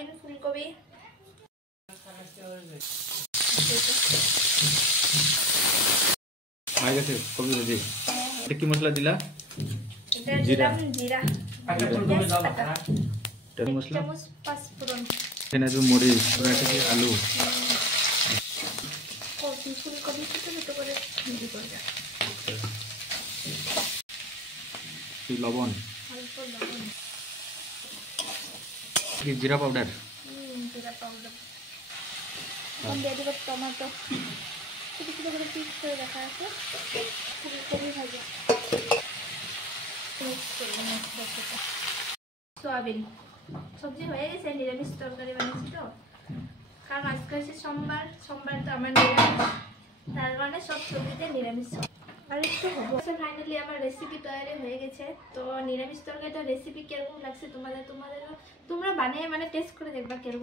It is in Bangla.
সোয়াবিন ফুলকপি হয়ে গেছে কবি ভাজি। এটা কি মশলা দিলা? এটা দিলাম জিরা মশলা চামচ পাঁচফোড়ন এখানে আছে মরিচ আলু কপি ফুলকপি ছোট ছোট করে ভাজি করবে লবণ অল্প লবণ জিরা পাউডার জিরা পাউডার এখন দিয়ে দেবো টমেটো ছোট ছোট করে পিস করে রাখা আছে ফুলকপি ভাজা সোয়াবিন সবজি হয়ে গেছে নিরামিষ তরকারি বানিয়েছি তো কারণ আজকে হচ্ছে সোমবার তো আমার নিরামিষ তার মানে সব সবজিতে নিরামিষ আর একটু হবো ফাইনালি আমার রেসিপি তৈরি হয়ে গেছে তো নিরামিষ তরকারিটা রেসিপি কিরকম লাগছে তোমরা বানিয়ে মানে টেস্ট করে দেখবা কিরকম